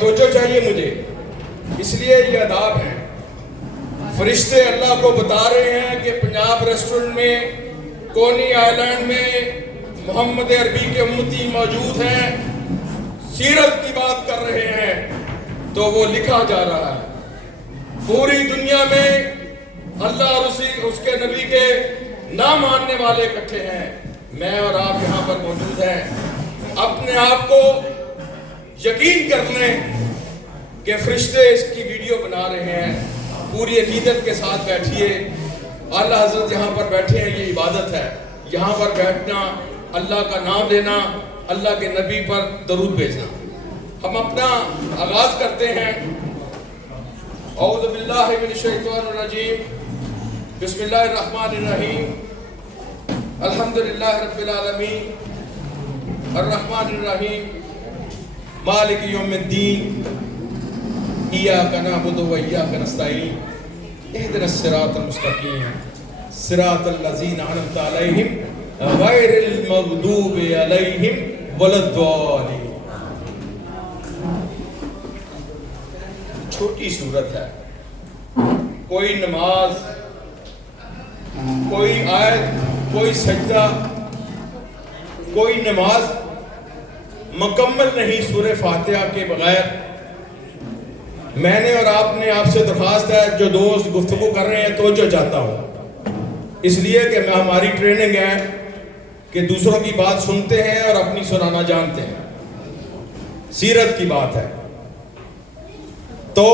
توجہ چاہیے مجھے، اس لیے یہ آداب ہیں۔ فرشتے اللہ کو بتا رہے ہیں کہ پنجاب ریسٹورنٹ میں، کونی آئی لینڈ میں محمد عربی کے امتی موجود ہیں، سیرت کی بات کر رہے ہیں، تو وہ لکھا جا رہا ہے۔ پوری دنیا میں اللہ اور اس کے نبی کے نہ ماننے والے اکٹھے ہیں، میں اور آپ یہاں پر موجود ہیں۔ اپنے آپ کو یقین کر لیں کہ فرشتے اس کی ویڈیو بنا رہے ہیں، پوری عقیدت کے ساتھ بیٹھیے۔ اعلیٰ حضرت یہاں پر بیٹھے ہیں، یہ عبادت ہے۔ یہاں پر بیٹھنا، اللہ کا نام لینا، اللہ کے نبی پر درود بھیجنا۔ ہم اپنا آغاز کرتے ہیں۔ اعوذ باللہ من الشیطان الرجیم، بسم اللہ الرحمن الرحیم، الحمدللہ رب العالمین، الرحمن الرحیم، مالک یوم الدین، ایاک نعبد و ایاک نستعین، اہدنا الصراط المستقیم، صراط الذین انعمت علیہم غیر المغضوب علیہم ولا الضالین۔ چھوٹی صورت ہے، کوئی نماز، کوئی آیت، کوئی سجدہ، کوئی نماز مکمل نہیں سورہ فاتحہ کے بغیر۔ میں نے اور آپ نے آپ سے درخواست ہے، جو دوست گفتگو کر رہے ہیں، توجہ چاہتا ہوں، اس لیے کہ ہماری ٹریننگ ہے کہ دوسروں کی بات سنتے ہیں اور اپنی سنانا جانتے ہیں، سیرت کی بات ہے۔ تو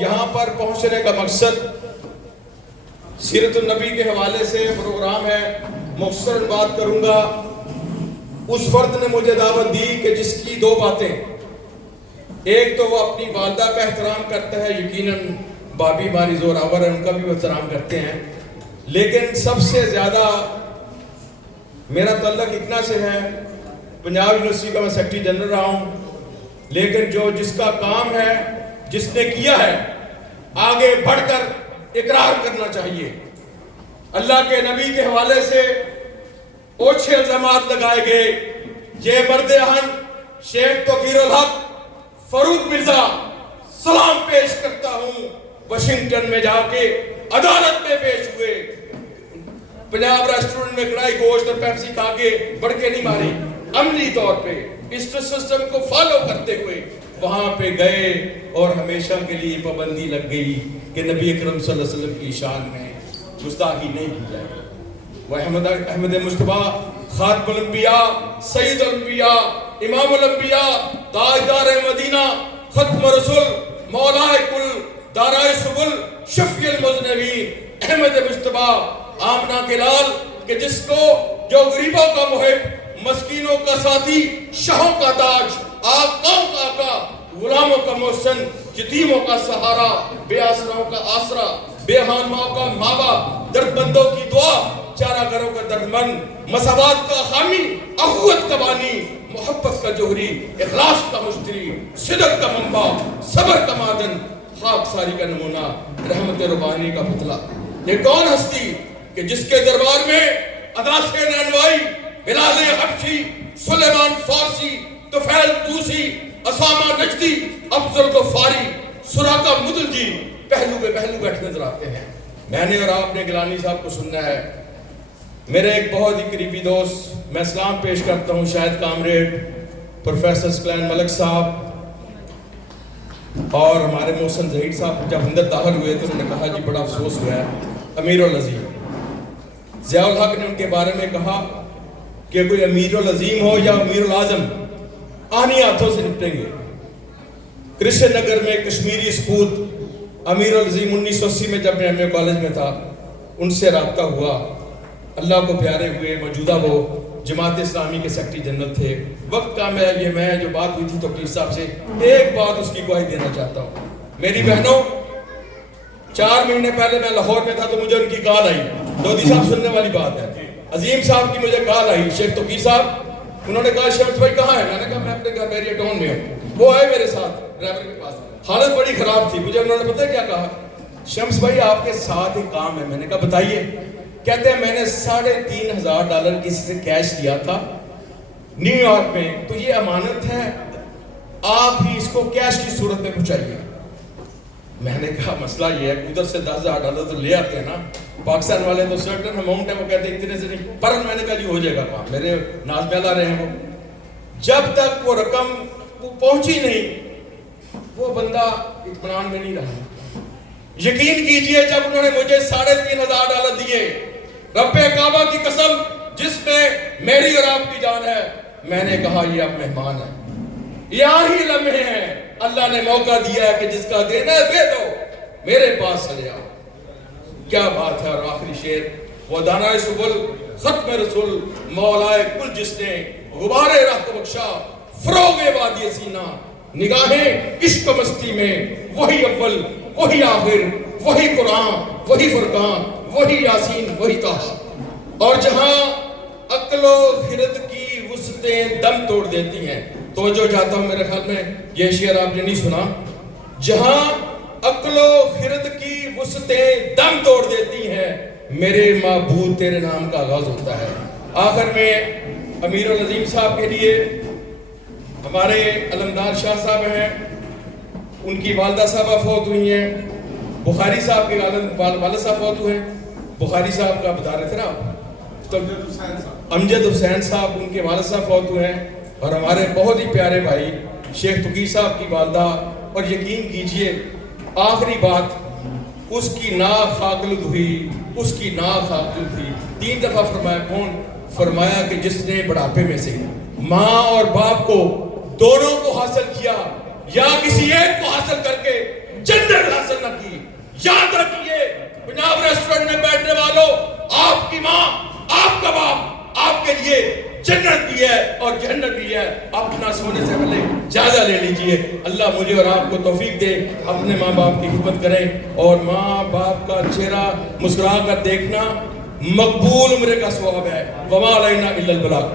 یہاں پر پہنچنے کا مقصد سیرت النبی کے حوالے سے پروگرام ہے۔ مختصر بات کروں گا۔ اس فرد نے مجھے دعوت دی کہ جس کی دو باتیں، ایک تو وہ اپنی والدہ کا احترام کرتا ہے، یقیناً بابی باری زوراور ہے، ان کا بھی وہ احترام کرتے ہیں، لیکن سب سے زیادہ میرا تعلق اتنا سے ہے، پنجاب یونیورسٹی کا میں سیکرٹری جنرل رہا ہوں، لیکن جس کا کام ہے، جس نے کیا ہے، آگے بڑھ کر اقرار کرنا چاہیے۔ اللہ کے نبی کے حوالے سے اوچھے الزامات لگائے گئے۔ یہ مرد اہن شیخ توقیر الحق فاروق مرزا سلام پیش کرتا ہوں، واشنگٹن میں جا کے عدالت میں پیش ہوئے۔ پنجاب ریسٹورنٹ میں کڑائی گوشت اور پیپسی کھا کے بڑکے نہیں ماری، عملی طور پہ اس سسٹم کو فالو کرتے ہوئے وہاں پہ گئے، اور ہمیشہ کے لیے پابندی لگ گئی کہ نبی اکرم صلی اللہ علیہ وسلم کی شان میں گستاخی نہیں کی جائے۔ وہ احمد مصطفیٰ خاتم الانبیاء، سید الانبیاء، امام الانبیاء، تاجدار مدینہ، ختم رسول، مولا کل، دارائے سبل، شفیع المذنبین، احمد مصطفیٰ، آمنہ کے لال، کہ جس کو جو غریبوں کا محب، مسکینوں کا ساتھی، شاہوں کا تاج، آقاؤں کا آقا، غلاموں کا محسن، یتیموں کا سہارا، بے آسراؤں کا آسرا، بے حانماؤں کا ماوا، درد بندوں کی دعا، چارہ گروں کا دردمند، مساوات کا حامی، اخوت کا بانی، محبت کا جوہری، اخلاص کا مشتری، صدق کا منبع، صبر کا معدن، خاک ساری کا نمونہ، رحمت ربانی کا پتلا۔ یہ کون ہستی کہ جس کے دربار میں اداسے نینوائی، بلال حبشی، سلیمان فارسی، طفیل توسی، اسامہ نجدی، افضل غفاری، سراقہ مدلجی پہلو بے پہلو بیٹھے نظر آتے ہیں۔ میں نے اور آپ نے گیلانی صاحب کو سننا ہے۔ میرے ایک بہت ہی قریبی دوست، میں سلام پیش کرتا ہوں، شاہد کامریڈ پروفیسر سکلین ملک صاحب، اور ہمارے محسن ظہیر صاحب جب اندر داخل ہوئے تو انہوں نے کہا جی بڑا افسوس ہوا ہے، امیر العظیم ضیاء الحق نے ان کے بارے میں کہا کہ کوئی امیر العظیم ہو یا امیر العظم، آنی ہاتھوں سے نپٹیں گے۔ کرشن نگر میں کشمیری سپوت امیر العظیم 1980 میں جب میں ایم اے کالج میں تھا، ان سے رابطہ ہوا، اللہ کو پیارے ہوئے۔ موجودہ وہ جماعت اسلامی کے سیکرٹری جنرل تھے۔ وقت کا میں جو بات ہوئی تھی توقیر صاحب سے، ایک بات اس کی گواہی دینا چاہتا ہوں۔ میری بہنوں، 4 مہینے پہلے میں لاہور میں تھا تو مجھے ان کی کال آئی، لودھی صاحب سننے والی بات ہے، عظیم صاحب کی مجھے کال آئی، شیخ توقیر صاحب، انہوں نے کہا شمس بھائی کہاں ہے؟ میں نے کہا میں اپنے گھر میری ٹاؤن میں ہوں۔ وہ آئے میرے ساتھ ڈرائیور کے پاس، حالت بڑی خراب تھی۔ مجھے انہوں نے پتہ کیا کہا؟ شمس بھائی آپ کے ساتھ ایک کام ہے۔ میں نے کہا بتائیے۔ کہتے ہیں میں نے $3,500 کسی سے کیش لیا تھا نیو یارک میں، تو یہ امانت ہے آپ ہی اس کو کیش کی صورت میں پہنچائیے. میں نے کہا مسئلہ یہ ہے ادھر سے $10,000 تو لے آتے ہیں نا, پاکستان والے تو سرٹن اماؤنٹ ہے, وہ کہتے ہیں اتنے سے نہیں, پر میں نے کہا جی ہو جائے گا کام, میرے ناز میں لا رہے ہیں وہ. جب تک وہ رقم پہنچی نہیں وہ بندہ اطمینان میں نہیں رہا. یقین کیجئے جب انہوں نے مجھے $3,500 دیے, رب کعبہ کی قسم جس میں میری اور آپ کی جان ہے, میں نے کہا یہ اب مہمان ہے, یہاں ہی لمحے ہیں, اللہ نے موقع دیا ہے کہ جس کا دینا ہے دے دو, میرے پاس چلے آؤ. کیا بات ہے. اور آخری شعر, وہ دانائے سبل ختم رسول مولائے کل جس نے غبارے راہ کو بخشا فروغ وادی سینہ, نگاہیں عشق مستی میں وہی اول وہی آخر وہی قرآن وہی فرقان وہی یاسین وہی طٰہٰ. اور جہاں عقل و خرد کی وسعتیں دم توڑ دیتی ہیں, توجہ چاہتا ہوں میرے خیال میں یہ شعر آپ نے نہیں سنا, جہاں عقل و خرد کی وسعتیں دم توڑ دیتی ہیں میرے معبود تیرے نام کا آغاز ہوتا ہے. آخر میں امیر العظیم صاحب کے لیے ہمارے علمدار شاہ صاحب ہیں, ان کی والدہ صاحبہ فوت ہوئی ہیں, بخاری صاحب کے والد صاحب فوت ہوئے ہیں. بخاری صاحب کا بتا رہے تھے نا تو امجد حسین صاحب ان کے والد صاحب فوت ہوئے ہیں, اور ہمارے بہت ہی پیارے بھائی شیخ تقی صاحب کی والدہ. اور یقین کیجئے آخری بات, اس کی ناک خاکلد ہوئی, اس کی ناک خاکلد ہوئی. 3 دفعہ فرمایا, کون فرمایا کہ جس نے بڑھاپے میں سے ماں اور باپ کو دونوں کو حاصل کیا یا کسی ایک کو حاصل کر کے جنت حاصل نہ کی. یاد رکھیے پنجاب ریسٹورنٹ میں بیٹھنے والوں, آپ کی ماں آپ کا باپ آپ کے لیے جنت بھی ہے اور جہنت بھی ہے. اپنا سونے سے پہلے جائزہ لے لیجئے. اللہ مجھے اور آپ کو توفیق دے اپنے ماں باپ کی خدمت کریں, اور ماں باپ کا چہرہ مسکرا کر دیکھنا مقبول عمرے کا ثواب ہے. وما علینا الا البلاغ.